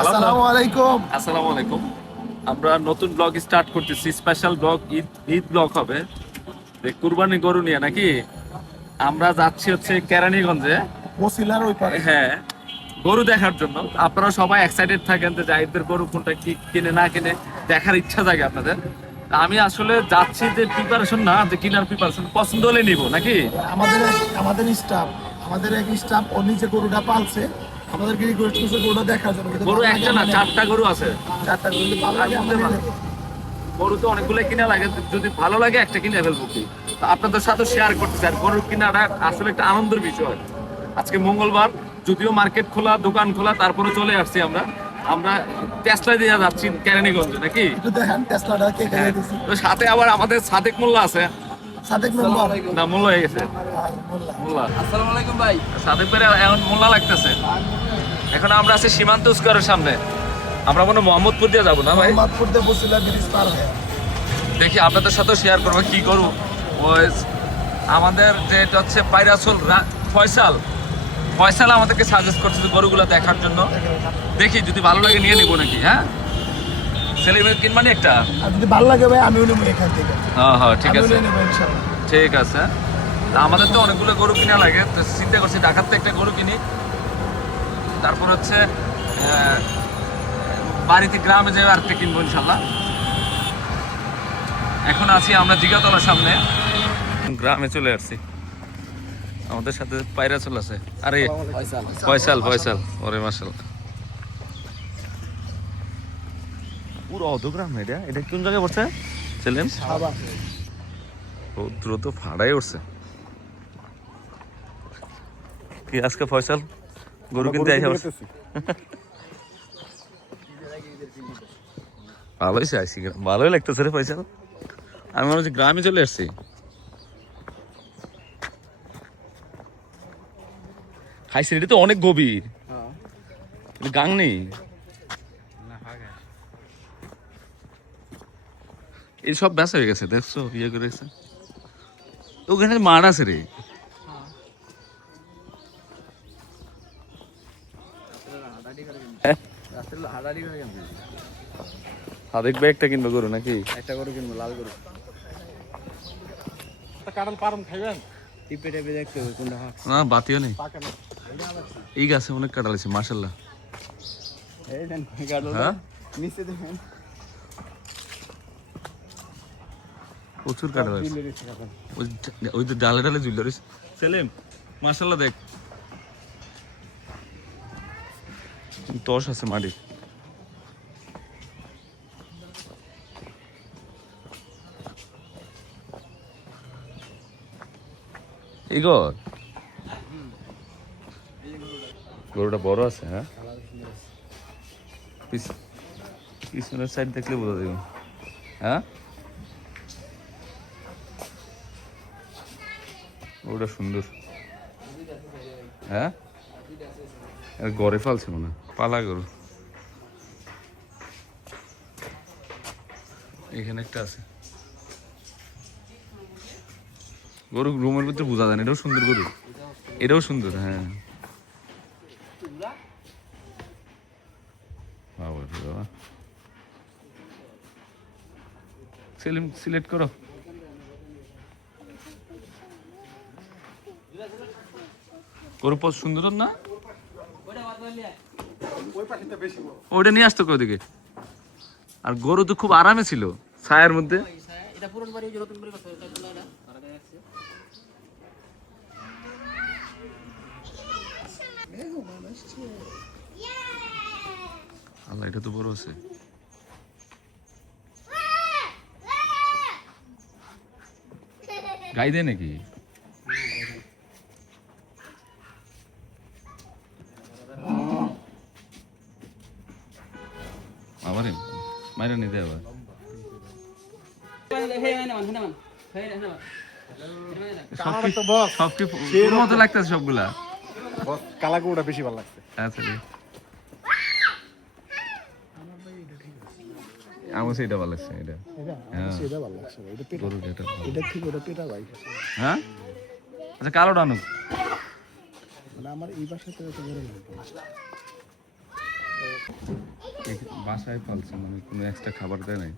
আসসালামু আলাইকুম। আসসালামু আলাইকুম। আমরা নতুন ব্লগ স্টার্ট করতেছি, স্পেশাল ব্লগ, ঈদ ব্লগ হবে। কুরবানি গরু নিয়ে নাকি আমরা যাচ্ছি হচ্ছে কেরানীগঞ্জে। বসিলার ওই পারে। হ্যাঁ, গরু দেখার জন্য। আপনারা সবাই এক্সাইটেড থাকেন যে জাহিদের গরু কোনটা কি কিনে না কিনে দেখার ইচ্ছা জাগে আপনাদের। আমি আসলে যাচ্ছি যে প্রিপারেশন না, যে কিনার প্রিপারেশন, পছন্দ হলে নিব নাকি। আমাদের স্টাফ আমাদের এক স্টাফ ও নিচে গরুটা পালছে, আমাদেরকে রিকোয়েস্ট করছে গরুটা দেখার জন্য। কিন্তু গরু ভালো লাগে একটা না, আমরা নেব। 4টা গরু আছে। 4টা গরু যদি ভালো লাগে আমরা নেব। গরু তো অনেকগুলো কিনা লাগে, যদি ভালো লাগে একটা কিনে ফেলবো কি। তো আপনাদের সাথে শেয়ার করতে চাই, গরু কিনাটা আসলে একটা আনন্দের বিষয়। আজকে মঙ্গলবার, যদিও মার্কেট খোলা, দোকান খোলা, তারপরে চলে আসছি আমরা টেসলা দিয়ে যাচ্ছি কেরানীগঞ্জে নাকি। একটু দেখেন টেসলাটা কে কে দিয়েছে। তো সাথে আবার আমাদের সাদেক মোল্লা আছে। সাদেক মেম্বার না, মোল্লা হয়ে গেছে। মোল্লা, আসসালামু আলাইকুম ভাই। সাদেক ভাই এখন মোল্লা লাগতেছে। এখন আমরা আছি সীমান্ত স্কোয়ারের সামনে। আমরা মনে হয় মোহাম্মদপুর দিয়ে যাবো না ভাই? মোহাম্মদপুর দিয়ে বসিলা ব্রিজ পার হয়ে দেখি আপনাদের সাথেও শেয়ার করবো কি করবো। ওই আমাদের যেটা হচ্ছে পায়রাসোল ফয়সাল আমাদেরকে সাজেস্ট করছে যে গরুগুলো দেখার জন্য। দেখি যদি ভালো লাগে নিয়ে নিবো নাকি। হ্যাঁ, ছেলে মেয়ে কিনবানি একটা। আর যদি ভালো লাগে ভাই আমিও নেবো এখান থেকে। হ্যাঁ হ্যাঁ, ঠিক আমিও আছে, নিয়ে নেবো ইনশাআল্লাহ। ঠিক আছে। তা আমাদের তো অনেকগুলো গরু কিনা লাগে, তো চিন্তা করছি ঢাকার থেকে একটা গরু কিনি, তারপর হচ্ছে বাড়িতে গ্রামে যাই আরেকটা কিনবো ইনশাল্লাহ। এখন আছি আমরা জিগাতলার সামনে, গ্রামে চলে আসছি। আমাদের সাথে পায়রাচল আছে। আরে ফয়সাল, ওরে মাশাআল্লাহ। পুরো অধগ্রাম এটা কোন জায়গায় পড়ছে ছিলেন? রৌদ্র তো ফাড়াই উঠছে। কি আজকে ফয়সাল গরু কিনতে আইসা? ভালোই আইসি, ভালোই লাগতেছে রে ফয়সাল। আমি মনে হচ্ছে গ্রামে চলে আসছি। খাইছি, এটা তো অনেক গভীর, গাং নেই। এই সব ব্যাস হয়ে গেছে, দেখছো ইয়ে করে গেছে। ওখানে মাঠ আছে রে। হাদিক ভাই একটা কিনবে গরু নাকি? একটা গরু কিনবো, লাল গরু। কাঁঠাল পারম খাইবেন? টিপে টিপে দেখতে হবে কোনটা হাঁক। না, বাতিও নেই। এই গাছে অনেক কাঁঠাল আছে মাশাআল্লাহ। এই দেন গাড়ল। হ্যাঁ, নিচে দেখেন প্রচুর কাঁঠাল আছে। ওই যে ডালে ডালে ঝুলে রয়েছে। সেলিম মাশাআল্লাহ, দেখ দশ আছে মাটি। ইগর গরুটা বড় আছে। হ্যাঁ, পিছনের সাইড দেখলে বোঝা যাবে। হ্যাঁ, গরুটা সুন্দর। হ্যাঁ, গড়ে ফালছে মনে হয়, পালা গরু। এখানে একটা আছে গরু, রুমের ভিতরে বোঝা যায় না। এটাও সুন্দর গরু, এটাও সুন্দর। হ্যাঁ, বাবা সেলিম সিলেক্ট করো। গরু পথ সুন্দর না? ওইটা নিয়ে আসতো ওদিকে। আর গরু তো খুব আরামে ছিল ছায়ার মধ্যে। আল্লাহ, এটা তো বড় আছে। গাই দেয় নাকি? আবার মাইরা নিতে আবার সব কি মতো লাগতেছে সবগুলা? কালা গরুটা বেশি ভালো লাগছে। আচ্ছা, আমার সেটা ভালো লাগছে। এটা সেটা ভালো লাগছে। এটা পেটা, গরু যেটা। এটা ঠিক ওটা পেটা ভাই। হ্যাঁ, আচ্ছা, কালোটা আনুক। মানে আমার এই পাশে তো এত বড় লাগবে। বাসায় পালছে, মানে কোনো এক্সট্রা খাবার দেয় নাই।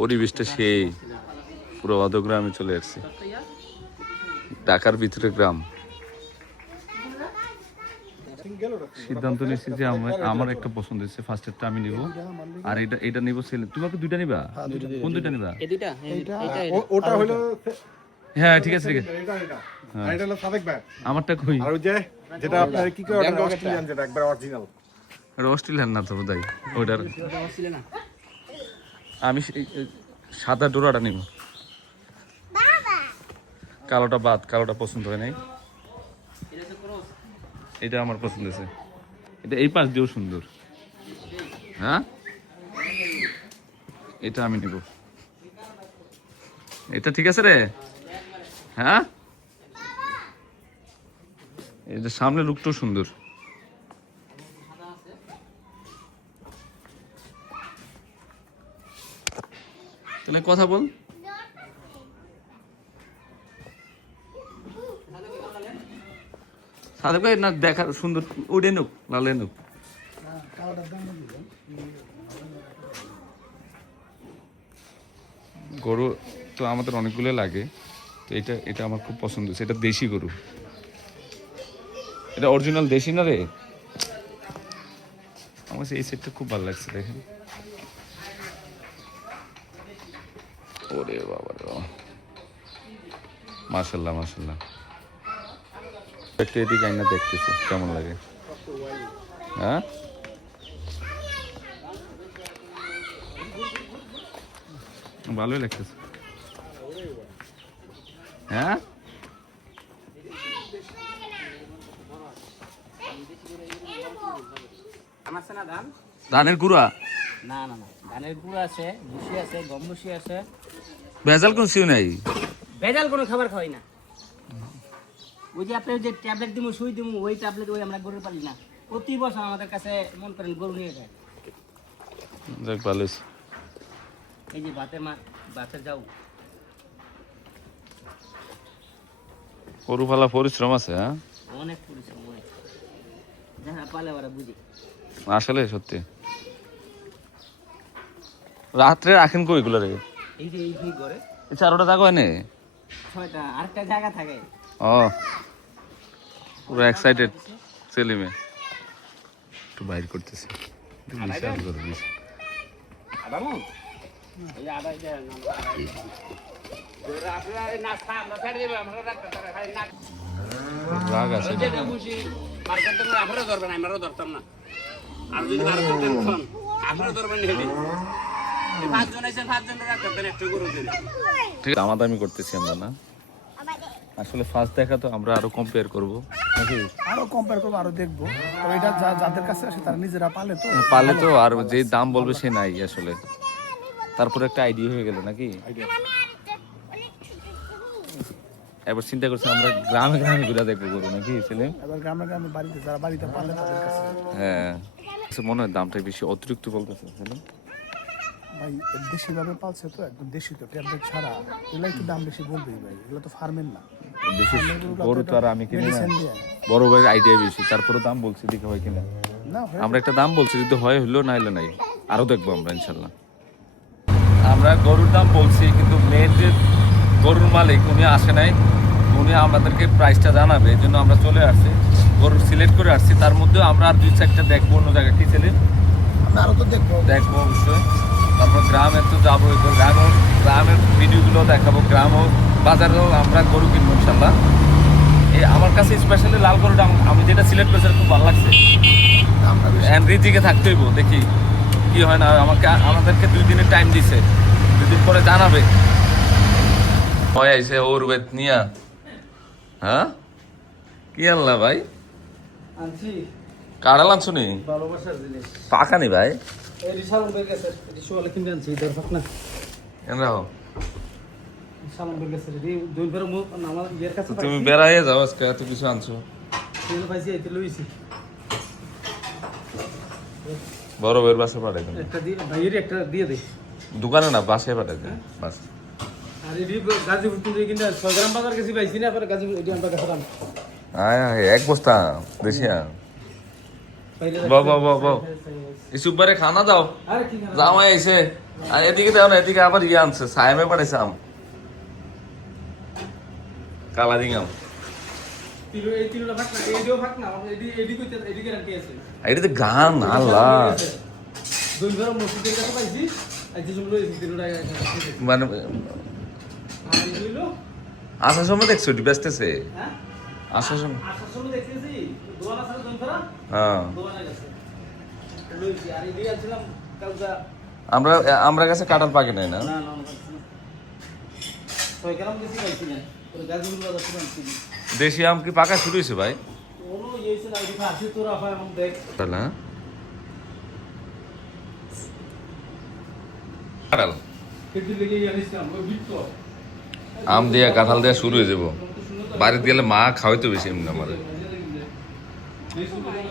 পরিবেশটা সেই পুরো অধগ্রামে চলে আসছে, ঢাকার ভিতরে গ্রাম। সিদ্ধান্ত নিচ্ছি যে আমার একটা পছন্দ হচ্ছে, ফার্স্ট এডটা আমি নিব, আর এটা নিব ছেলে। তোমাকে দুইটা নিবা? কোন দুইটা নিবা? ওটা হলো হ্যাঁ ঠিক আছে, ঠিক আছে। আর এটা হলো সাবেক ব্যাট। আমারটা কই? আর ওই যে যেটা আপনার কি করে ওটা অস্ট্রেলিয়ান, যেটা একবার অরিজিনাল। এটা অস্ট্রেলিয়ান না তো বোধহয় ওইটার। আমি সাদা ডোরাটা নিব, কালোটা বাদ, কালোটা পছন্দ হয় নাই। এটা আমার পছন্দ হয়েছে, এটা এই পাশ দিয়েও সুন্দর। হ্যাঁ এটা আমি নিব, এটা ঠিক আছে রে। হ্যাঁ এটা সামনে লুকটাও সুন্দর। তাহলে কথা বল। সাদেক ভাই না দেখার সুন্দর, উড়ে নুক, লালে নুক। গরু তো আমাদের অনেকগুলো লাগে, তো এটা আমার খুব পছন্দ হয়েছে। এটা দেশি গরু, এটা অরিজিনাল দেশি না রে। আমার এই সেটটা খুব ভালো লাগছে, দেখেন। ওরে বাবা রে বাবা, মাশাল্লাহ মাশাল্লাহ। একটা এদিকে আইনা দেখতেছি কেমন লাগে। হ্যাঁ ভালোই লাগতেছে। হ্যাঁ ধানের গুঁড়া? না না না, ধানের গুঁড়া আছে, ভুসি আছে, গম ভুসি আছে। ভেজাল কোন সিউ নাই? ভেজাল কোনো খাবার খাওয়াই না। ওই যে আপনি যে ট্যাবলেট দিমু, সুই দিমু, ওই ট্যাবলেট ওই আমরা গরুর পালি না। প্রতি বছর আমাদের কাছে মন করেন গরু নিয়ে যায়। যাক ভালো হয়েছে। এই যে বাতের যাও। গরু পালা পরিশ্রম আছে। হ্যাঁ অনেক পরিশ্রম, অনেক। যারা পালে ওরা বুঝি। আসলে সত্যি। রাত্রে রাখেন কই এগুলো রে? এই যে এই ঘরে চারোটা জায়গা হয় না? 6টা, আরেকটা জায়গা থাকে। ও পুরো এক্সাইটেড ছেলে মেয়ে। একটু বাইর করতেছি, বিশাল গরু, বিশাল। আদামু এই আদা যে আপনারা না খাম না ফেলে দেব, আমরা রাখতে খাই না। রাগ আছে। যে বুঝি মার্কেট থেকে আপনারা ধরবেন, আমরাও ধরতাম না। আর যদি মার্কেট থেকে ফোন আপনারা ধরবেন হেডি। 5 জন আছেন, 5 জন রাখতেন একটা গরু দিন। ঠিক দামাদামি করতেছি আমরা না, আসলে ফার্স্ট দেখা তো আমরা আরো কম্পেয়ার করবো নাকি? আরো কম্পেয়ার করবো, আরো দেখবো। তো এটা যাদের কাছে আসে তারা নিজেরা পালে তো, পালে তো, আর যে দাম বলবে সে নাই আসলে। তারপরে একটা আইডিয়া হয়ে গেল নাকি? এবার চিন্তা করছি আমরা গ্রামে গ্রামে ঘুরে দেখবো গরু নাকি ছেলে। এবার গ্রামে গ্রামে বাড়িতে যারা বাড়িতে পালে তাদের কাছে। হ্যাঁ মনে হয় দামটা বেশি অতিরিক্ত বলতেছে ছেলে। ভাই দেশি ভাবে পালছে তো, একদম দেশি তো, ট্যাবলেট ছাড়া। এগুলো একটু দাম বেশি বলবেই ভাই, এগুলো তো ফার্মের না। বেশি গরু তো আর আমি কিনি না, মেডিসিন দিয়ে বড় ভাই আইডিয়া বেশি। তারপরে দাম বলছি দেখে হয় কিনা। না আমরা একটা দাম বলছি, যদি হয় হইলো, না হইলে নাই। আরো দেখবো আমরা ইনশাল্লাহ। আমরা গরুর দাম বলছি, কিন্তু মেন যে গরুর মালিক উনি আসে নাই, উনি আমাদেরকে প্রাইসটা জানাবে, এই জন্য আমরা চলে আসছি, গরু সিলেক্ট করে আসছি। তার মধ্যেও আমরা আর 2-4টা দেখবো অন্য জায়গায়। কি ছেলে আমরা আরো তো দেখবো অবশ্যই। তারপর গ্রামে তো যাবো, গ্রামের ভিডিওগুলো দেখাবো, গ্রাম হোক বাজারেও আমরা গরু কিনবো ইনশাল্লাহ। এই আমার কাছে স্পেশালি লাল গরুটা আমি যেটা সিলেক্ট করেছি খুব ভালো লাগছে। রিজিকে থাকতে হইব, দেখি কি হয় না। আমাদেরকে 2 দিনের টাইম দিছে, 2 দিন পরে জানাবে। হয় আইছে ওর বেত নিয়া। হ্যাঁ কি আনলা ভাই? আনছি কাড়া লাঞ্চ নি? ভালোবাসার জিনিস। পাকা নি ভাই? এই রিসালন বের গেছে, এটি সোয়ালে কিনে আনছি, দরকার না। কেন রাও সালাম বের গেছে, এই দুই বের মুখ আমার বের কাছে তুমি বেড়াইয়ে যাও আজকে, এত কিছু আনছো। তেল পাইছি, এতে লইছি। বড় বের বাসে পাঠাই দেন। একটা দিয়ে ভাইয়ের একটা দিয়ে দে। দোকানে না, বাসায় পাঠাই দেন। বাস আর এডি গাজীপুর থেকে কিনা 6 গ্রাম বাজার কাছে পাইছি না পরে গাজীপুর এডি আমরা কাছে দাম এক বস্তা দেশি আম বাহ বাহ বাহ বাহ ইসুবারে খানা দাও আরে কি না জামাই আইছে আর এদিকে দাও না এদিকে আবার ইয়ে আনছে সায়েমে পাঠাইছে আম কালারিং আম এই তিনটা ফাক না এডিও ফাক না এডি এডি কইতে এডি গ্যারান্টি আছে এটাতে গান আল্লাহ দুই ধরো মসজিদের কাছে পাইছি আজ যে জমলো এই তিনটা মানে আর এই হইলো আসার সময় দেখছো এটি ব্যস্তেছে হ্যাঁ আসার সময় আসার সময় দেখতেছি দোয়ান আছে জনতারা হ্যাঁ দোয়ান গেছে লইছি আর এডি আনছিলাম কালকা আমরা কাছে কাঁঠাল পাকে নাই না না না 6 গ্রাম বেশি পাইছি না ওই গাজীপুর বাজার থেকে আনছি দেশি আম কি পাকা শুরু হয়েছে ভাই ওনো ইয়েছে না এডি ফাসি তোরা ফায় हम দেখ তাহলে কাঁঠাল কেটে লেগে জানিস না ওই বিট তো আম দিয়া কাঁঠাল দিয়া শুরু হয়ে যাবো বাড়িতে গেলে মা খাওয়াইতো বেশি এমনি আমাদের এই সুন্দর লাগে 200